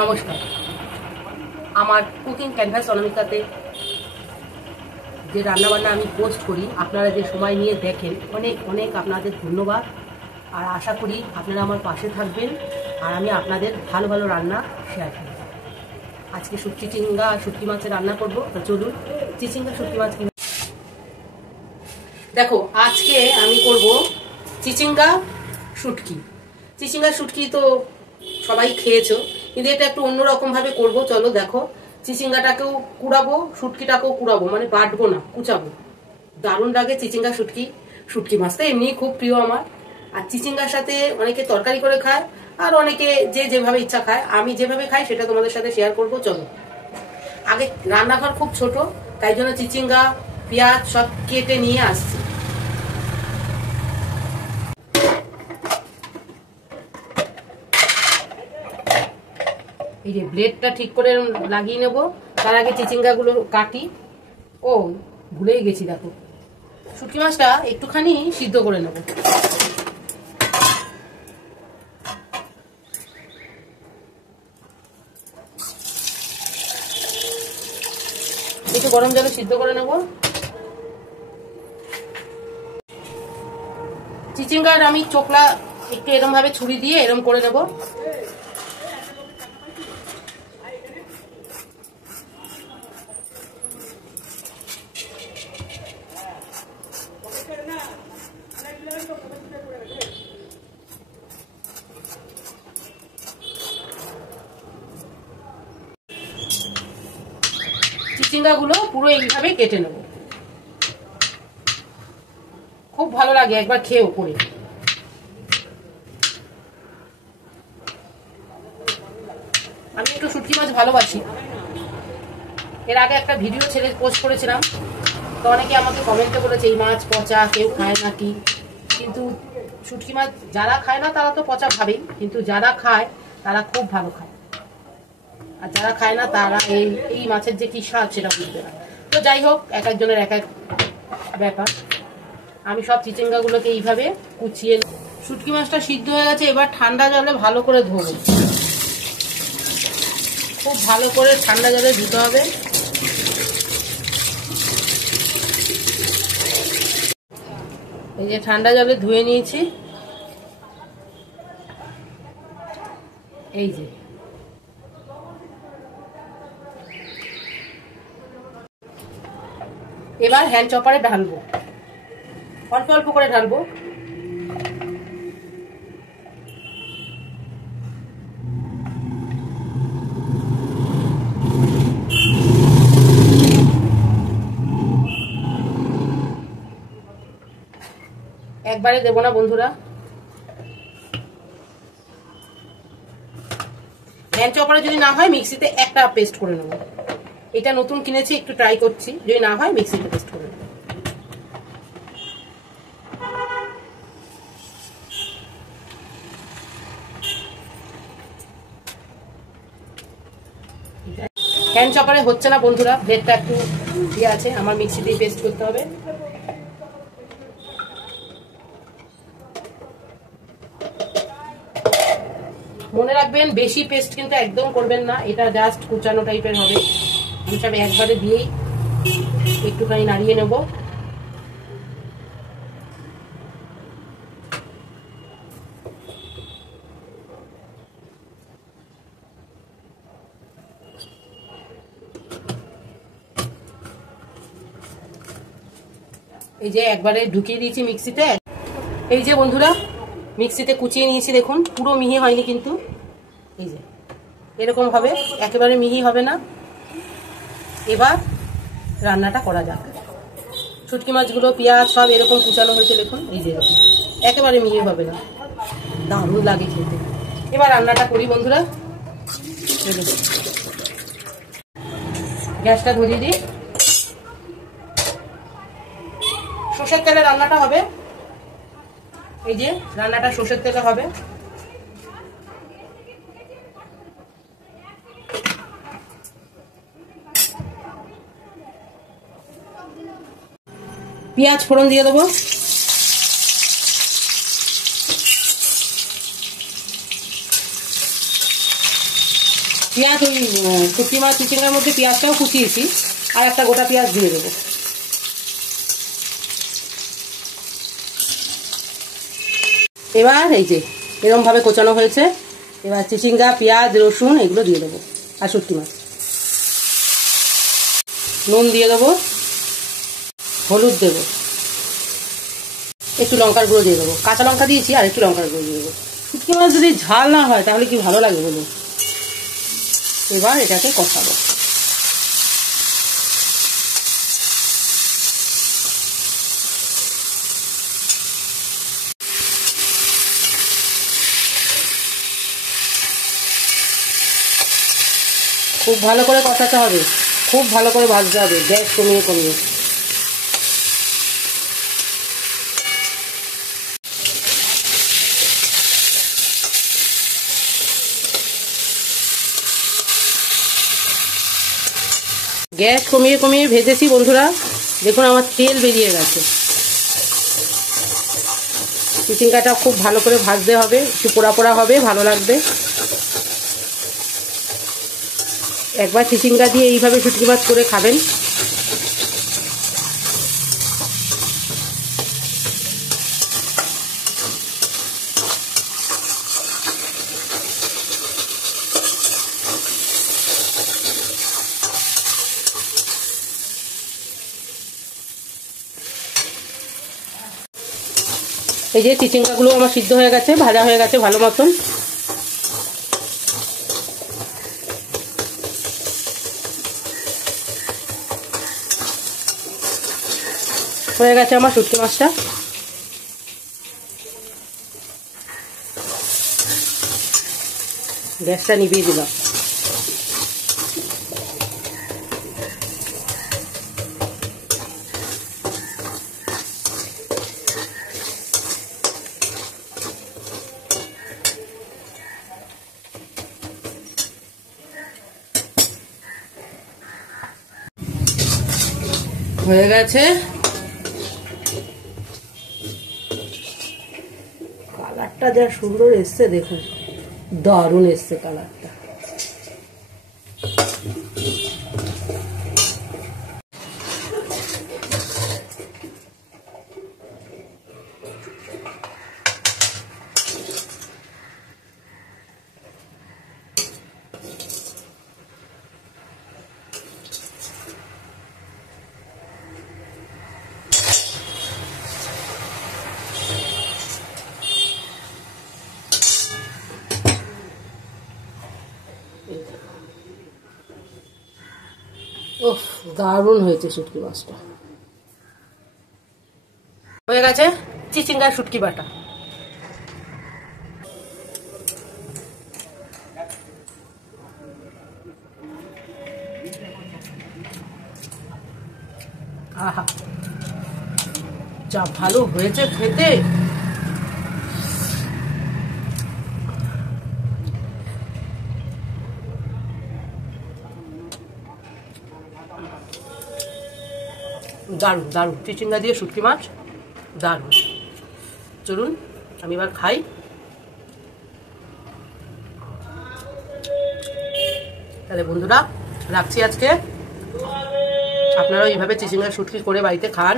নমস্কার। আমার cooking canvas অনামিকাতে যে রান্নাবান্না আমি পোস্ট করি, আপনারা যে সময় নিয়ে দেখেন, অনেক অনেক আপনাদের ধন্যবাদ। আর আশা করি আপনারা আমার পাশে থাকবেন আর আমি আপনাদের ভালো ভালো রান্না শেয়ার করব। আজকে চিচিঙ্গা শুটকি মাছের রান্না করব। তো চলুন চিচিঙ্গা শুটকি মাছ। দেখো, আজকে আমি করব চিচিঙ্গা শুটকি। চিচিঙ্গা শুটকি তো সবাই খেয়েছো, কিন্তু এটা একটু অন্যরকম ভাবে করবো। চলো দেখো, চিচিঙ্গাটাকেও কুড়াবো, শুটকিটাকেও কুড়াবো, মানে বাটবো না, কুচাবো। দারুণ লাগে চিচিঙ্গা শুটকি। শুটকি মাছ তো এমনি খুব প্রিয় আমার। আর চিচিঙ্গার সাথে অনেকে তরকারি করে খায়, আর অনেকে যে যেভাবে ইচ্ছা খায়। আমি যেভাবে খাই সেটা তোমাদের সাথে শেয়ার করবো। চলো, আগে রান্নাঘর খুব ছোট, তাই জন্য চিচিঙ্গা পেঁয়াজ সব কেটে নিয়ে আসছি। এই যে ব্লেডটা ঠিক করে লাগিয়ে নেব। তার আগে চিচিঙ্গা গুলো কাটি। ও, ভুলেই গেছি, দেখো শুটকি মাছটা একটুখানি সিদ্ধ করে নেব। একটু গরম জলে সিদ্ধ করে নেব। চিচিঙ্গার আমি চোখলা একটু এরম ভাবে ছুরি দিয়ে এরম করে নেব। চিচিঙ্গা গুলো পুরো এইভাবে কেটে নেব। খুব ভালো লাগে, একবার খেয়েও করে। আমি একটু শুটকি মাছ ভালোবাসি। এর আগে একটা ভিডিও ছেড়ে পোস্ট করেছিলাম, তো অনেকে আমাকে কমেন্টে বলেছে এই মাছ পচা, কেউ খায় নাকি। কিন্তু শুটকি মাছ যারা খায় না তারা তো পচা ভাবেই, কিন্তু যারা খায় তারা খুব ভালো খায়। আর যারা খায় না তারা এই মাছের যে কি স্বাদ সেটা বুঝবে না। তো যাই হোক, এক একজনের এক এক ব্যাপার। আমি সব চিচিঙ্গাগুলোকে এইভাবে কুচিয়ে। শুটকি মাছটা সিদ্ধ হয়ে গেছে, এবার ঠান্ডা জলে ভালো করে ধোবো। খুব ভালো করে ঠান্ডা জলে ধুতে হবে। এই যে ঠান্ডা জলে ধুয়ে নিয়েছি। এই যে এবার হ্যান্ড চপারে ঢালবো, অল্প অল্প করে ঢালবো। একবারে দেবো না বন্ধুরা, হ্যান্ড চপারে যদি না হয় মিক্সিতে একটা পেস্ট করে নেবো। এটা নতুন কিনেছি, একটু ট্রাই করছি, যদি না হয় মিক্সিতে পেস্ট করে নেবো। হ্যান্ড চপারে হচ্ছে না বন্ধুরা, ব্লেডটা একটু ইয়ে আছে, আমার মিক্সিতেই পেস্ট করতে হবে। মনে রাখবেন, বেশি পেস্ট কিন্তু একদম করবেন না, এটা জাস্ট কুচানো টাইপের হবে। আমি একবারে দিয়েই একটুখানি নাড়িয়ে নেব। এই যে একবারে ঢুকিয়ে দিয়েছি মিক্সিতে। এই যে বন্ধুরা, মিক্সিতে কুচিয়ে নিয়েছি, দেখুন পুরো মিহি হয়নি কিন্তু। এই যে এরকম হবে, একেবারে মিহি হবে না। এবার রান্নাটা করা যাক। শুটকি মাছগুলো পেঁয়াজ সব এরকম কুচানো হয়েছে, দেখুন এই যে এরকম, একেবারে মিহি হবে না, দারুণ লাগে খেতে। এবার রান্নাটা করি বন্ধুরা। গ্যাসটা ধরিয়ে দিই। সর্ষের তেলে রান্নাটা হবে। এই যে রান্নাটা সর্ষের তেলে হবে। পেঁয়াজ ফোড়ন দিয়ে দেবো। পেঁয়াজ ওই শুটকি মাছ চিচিঙ্গার মধ্যে পেঁয়াজটাও কুচিয়েছি, আর একটা গোটা পেঁয়াজ দিয়ে দেবো। এবার এই যে এরকম ভাবে কোচানো হয়েছে, এবার চিচিঙ্গা, পেঁয়াজ, রসুন এগুলো দিয়ে দেবো, আর শুটকি মাছ। নুন দিয়ে দেবো, হলুদ দেবো, একটু লঙ্কার গুঁড়ো দিয়ে দেবো, কাঁচা লঙ্কা দিয়েছি, আর একটু লঙ্কার গুঁড়ো দিয়ে দেবো। শুটকি মাছ যদি ঝাল না হয় তাহলে কি ভালো লাগে বলুন। এবার এটাকে কষাবো। খুব ভালো করে কষাতে হবে, খুব ভালো করে ভাজতে হবে, গ্যাস কমিয়ে কমিয়ে। গ্যাস কমিয়ে কমিয়ে ভেজেছি বন্ধুরা, দেখুন আমার তেল বেরিয়ে গেছে। চিচিঙ্গাটা খুব ভালো করে ভাজতে হবে, একটু পোড়া পোড়া হবে, ভালো লাগবে। একবার চিচিঙ্গা দিয়ে এইভাবে শুটকি মাছ করে খাবেন। এই যে চিচিঙ্গাগুলো আমার সিদ্ধ হয়ে গেছে, ভাজা হয়ে গেছে ভালো মতন। হয়ে গেছে আমার শুটকি মাছটা। গ্যাসটা নিভিয়ে দিলাম। হয়ে গেছে। কালারটা যা সুন্দর এসছে দেখুন, দারুণ এসছে কালারটা। ওহ, দারুণ হয়েছে শুটকি মাছটা। হয়ে গেছে চিচিঙ্গা শুটকি বাটা। আহা, যা ভালো হয়েছে খেতে। দারুণ দারুণ, চিচিঙ্গা দিয়ে শুটকি মাছ দারুণ। চলুন আমি এবার খাই। তাহলে বন্ধুরা রাখছি আজকে। আপনারাও এইভাবে চিচিঙ্গা শুটকি করে বাড়িতে খান।